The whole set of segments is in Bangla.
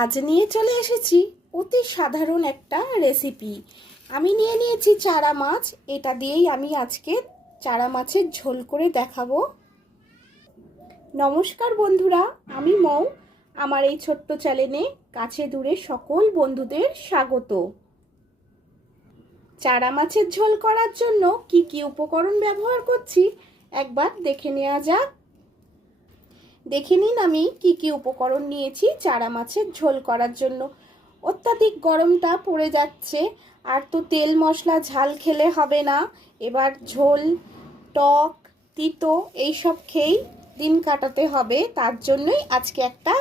আজ নিয়ে চলে এসেছি অতি সাধারণ একটা রেসিপি। আমি নিয়ে নিয়েছি চারা মাছ। এটা দিয়েই আমি আজকে চারা মাছের ঝোল করে দেখাবো। নমস্কার বন্ধুরা, আমি মৌ। আমার এই ছোট্ট চ্যানেলে কাছে দূরে সকল বন্ধুদের স্বাগত। চারা মাছের ঝোল করার জন্য কি কি উপকরণ ব্যবহার করছি একবার দেখে নেওয়া যাক। দেখে নিন আমি কি কি উপকরণ নিয়েছি চারা মাছের ঝোল করার জন্য। অত্যাধিক গরমটা পড়ে যাচ্ছে, আর তো তেল মশলা ঝাল খেলে হবে না। এবার ঝোল, টক, তিতো এইসব খেয়েই দিন কাটাতে হবে। তার জন্যই আজকে একটা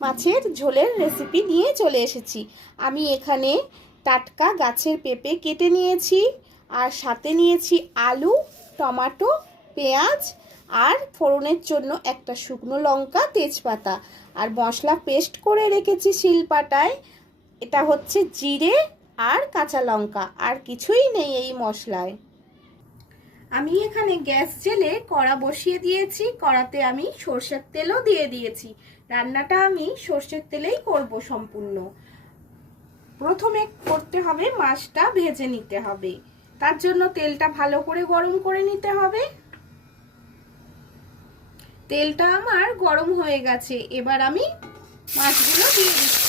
মাছের ঝোলের রেসিপি নিয়ে চলে এসেছি। আমি এখানে টাটকা গাছের পেঁপে কেটে নিয়েছি, আর সাথে নিয়েছি আলু, টমেটো, পেঁয়াজ, আর ফোড়নের জন্য একটা শুকনো লঙ্কা, তেজপাতা, আর মশলা পেস্ট করে রেখেছি শিলপাটায়। এটা হচ্ছে জিরে আর কাঁচা লঙ্কা, আর কিছুই নেই এই মশলায়। আমি এখানে গ্যাস জেলে কড়া বসিয়ে দিয়েছি। কড়াতে আমি সর্ষের তেলও দিয়ে দিয়েছি। রান্নাটা আমি সর্ষের তেলেই করব সম্পূর্ণ। প্রথমে করতে হবে মাছটা ভেজে নিতে হবে। তার জন্য তেলটা ভালো করে গরম করে নিতে হবে। তেলটা আমার গরম হয়ে গেছে। এবার আমি মাছগুলো দিয়ে দিচ্ছি।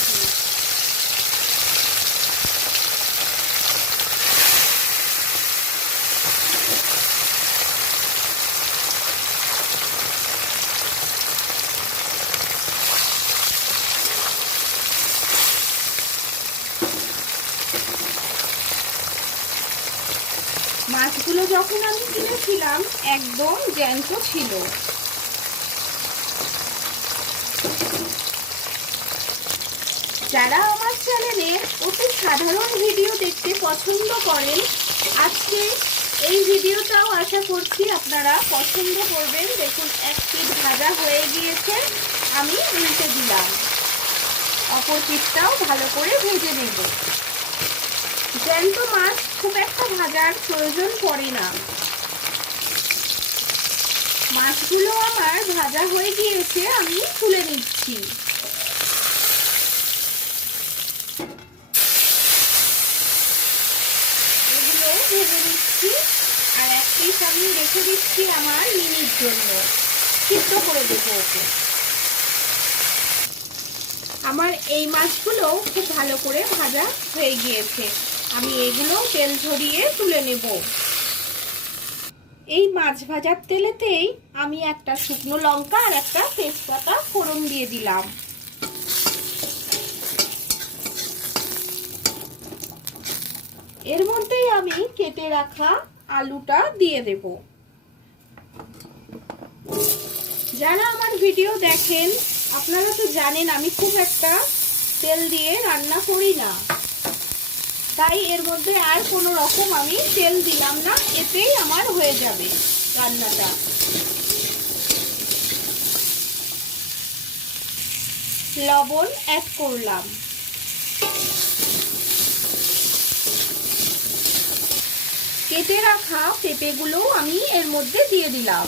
মাছগুলো যখন আমি কিনেছিলাম একদম জ্যান্ত ছিল। যারা আমার চ্যানেলে অতি সাধারণ ভিডিও দেখতে পছন্দ করেন, আজকে এই ভিডিওটাও আশা করছি আপনারা পছন্দ করবেন। দেখুন, এক পিঠ ভাজা হয়ে গিয়েছে, আমি উল্টে দিলাম। অপর পিঠটাও ভালো করে ভেজে নেব। জ্যান্ত মাছ খুব একটা ভাজার প্রয়োজন পড়ে না। মাছগুলো আমার ভাজা হয়ে গিয়েছে, আমি তুলে নিচ্ছি। এগুলো ভেজে নিচ্ছি, আর এক পিস আমি রেখে দিচ্ছি আমার মিনির জন্য। সিদ্ধ করে দেবো ওকে। আমার এই মাছগুলো খুব ভালো করে ভাজা হয়ে গিয়েছে। আমি এগুলো তেল ঝরিয়ে তুলে নেব। এই মাছ ভাজার তেলেতেই আমি একটা শুকনো লঙ্কা আর একটা তেজপাতা ফোড়ন দিয়ে দিলাম। এর মধ্যেই আমি কেটে রাখা আলুটা দিয়ে দেব। যারা আমার ভিডিও দেখেন আপনারা তো জানেন আমি খুব একটা তেল দিয়ে রান্না করি না, তাই এর মধ্যে আর কোনো রকম আমি তেল দিলাম না। এতেই আমার হয়ে যাবে রান্নাটা। লবণ অ্যাড করলাম। কেটে রাখা পেঁপেগুলো আমি এর মধ্যে দিয়ে দিলাম।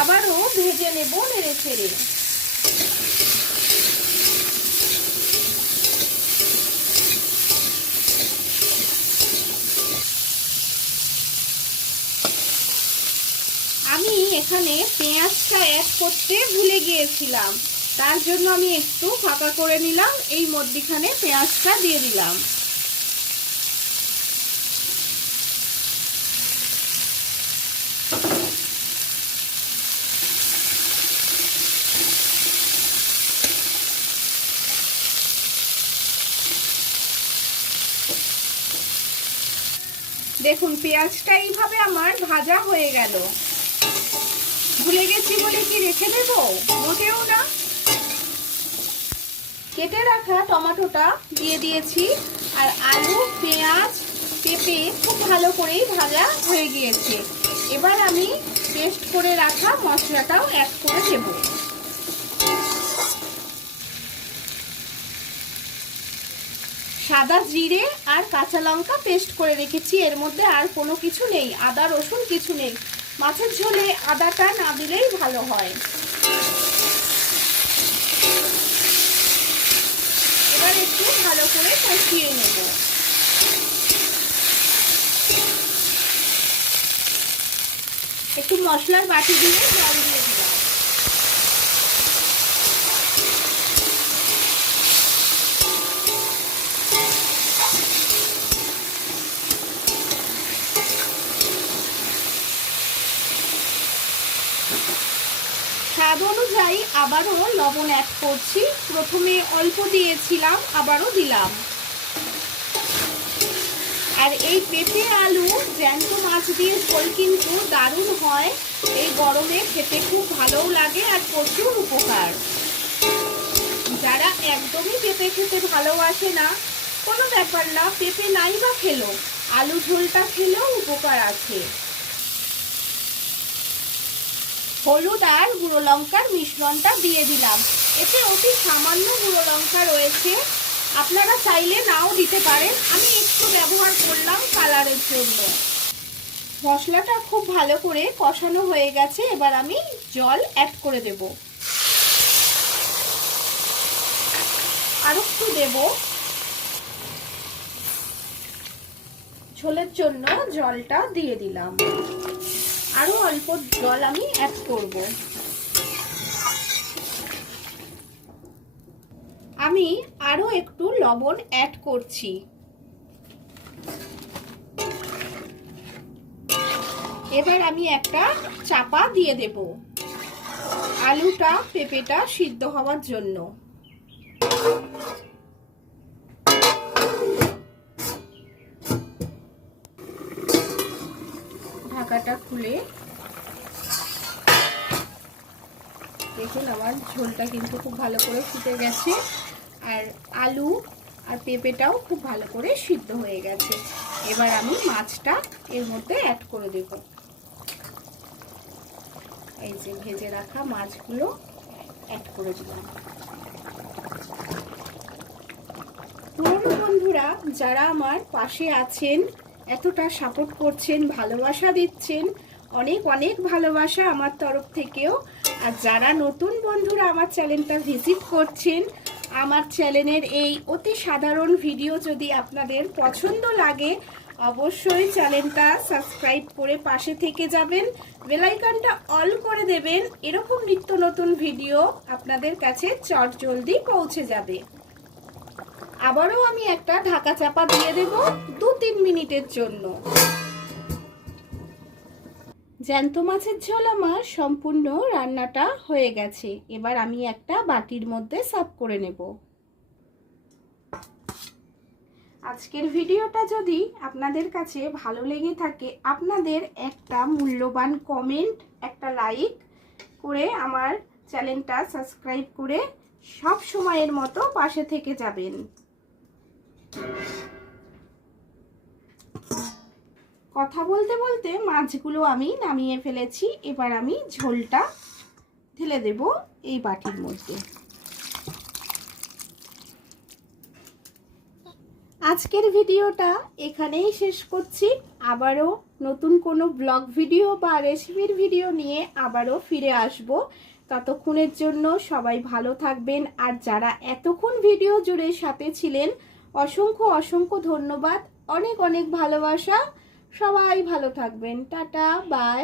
আবারও ভেজে নেব নেড়ে ছেড়ে। আমি এখানে পেঁয়াজটা অ্যাড করতে ভুলে গিয়েছিলাম, তার জন্য আমি একটু ফাঁকা করে নিলাম। এই মধ্যিখানে পেঁয়াজটা দিয়ে দিলাম। দেখুন, পেঁয়াজটা এইভাবে আমার ভাজা হয়ে গেল। ভুলে গেছি বলে কি রেখে দেব? মোটেও না। কেটে রাখা টমেটোটা দিয়ে দিয়েছি, আর আলু, পেঁয়াজ, পেঁপে খুব ভালো করেই ভাজা হয়ে গিয়েছে। এবার আমি পেস্ট করে রাখা মশলাটাও অ্যাড করে দেব। সাদা জিরে আর কাঁচা লঙ্কা পেস্ট করে রেখেছি। এর মধ্যে আর কোনো কিছু নেই, আদা রসুন কিছু নেই। মাছের ঝোলে আদাটা না দিলেই ভালো হয়। একটু ভালো করে কষিয়ে নেব। একটু মশলার বাটি দিয়ে জল দিয়ে দিলাম। স্বাদ অনুযায়ী আবারও লবণ অ্যাড করছি। প্রথমে অল্প দিয়েছিলাম, আবারও দিলাম। আর এই পেঁপে আলু জ্যান্ত মাছ দিয়ে ঝোল কিন্তু দারুণ হয়। এই গরমে খেতে খুব ভালোও লাগে আর প্রচুর উপকার। যারা একদমই পেঁপে খেতে ভালোবাসে না, কোনো ব্যাপার না, পেঁপে নাই বা খেলো, আলু ঝোলটা খেলেও উপকার আছে। হলুদ আর গুঁড়ো লঙ্কার মিশ্রণটা দিয়ে দিলাম। এতে অতি সামান্য গুঁড়ো লঙ্কা রয়েছে, আপনারা চাইলে নাও দিতে পারেন, আমি একটু ব্যবহার করলাম কালারের জন্য। মশলাটা খুব ভালো করে কষানো হয়ে গেছে, এবার আমি জল অ্যাড করে দেব। আর একটু দেব, ঝোলের জন্য জলটা দিয়ে দিলাম। আরো অল্প জল আমি অ্যাড করব। আমি আরো একটু লবণ অ্যাড করছি। এবার আমি একটা চাপা দিয়ে দেব আলুটা পেঁপেটা সিদ্ধ হওয়ার জন্য। ঢাকাটা খুলে দেখুন আমার ঝোলটা কিন্তু খুব ভালো করে ফুটে গেছে, আর আলু আর পেঁপেটাও খুব ভালো করে সিদ্ধ হয়ে গেছে। এবার আমি মাছটা এর মধ্যে অ্যাড করে দেব। এই যে ভেজে রাখা মাছগুলো অ্যাড করে দিলাম। পুরনো বন্ধুরা যারা আমার পাশে আছেন, এতটা সাপোর্ট করছেন, ভালোবাসা দিচ্ছেন, অনেক অনেক ভালোবাসা আমার তরফ থেকেও। আর যারা নতুন বন্ধুরা আমার চ্যানেলটা ভিজিট করছেন, আমার চ্যানেলের এই অতি সাধারণ ভিডিও যদি আপনাদের পছন্দ লাগে, অবশ্যই চ্যানেলটা সাবস্ক্রাইব করে পাশে থেকে যাবেন, বেল আইকনটা অল করে দেবেন। এরকম নিত্য নতুন ভিডিও আপনাদের কাছে চটজলদি পৌঁছে যাবে। আবারও আমি একটা ঢাকা চাপা দিয়ে দেব 2-3 মিনিটের জন্য। জ্যান্ত মাছের ঝোল আমার সম্পূর্ণ রান্নাটা হয়ে গেছে। এবার আমি একটা বাটির মধ্যে সার্ভ করে নেব। আজকের ভিডিওটা যদি আপনাদের কাছে ভালো লেগে থাকে, আপনাদের একটা মূল্যবান কমেন্ট, একটা লাইক করে আমার চ্যানেলটা সাবস্ক্রাইব করে সব সময়ের মতো পাশে থেকে যাবেন। কথা বলতে বলতে মাছগুলো আমি নামিয়ে ফেলেছি। এবার আমি ঝোলটা ঢেলে দেব এই বাটির মধ্যে। আজকের ভিডিওটা এখানেই শেষ করছি। আবারও নতুন কোনো ব্লগ ভিডিও বা রেসিপির ভিডিও নিয়ে আবারও ফিরে আসব। ততক্ষণের জন্য সবাই ভালো থাকবেন। আর যারা এতক্ষণ ভিডিও জুড়ে সাথে ছিলেন, অসংখ্য অসংখ্য ধন্যবাদ, অনেক অনেক ভালোবাসা। সবাই ভালো থাকবেন। Tata, by.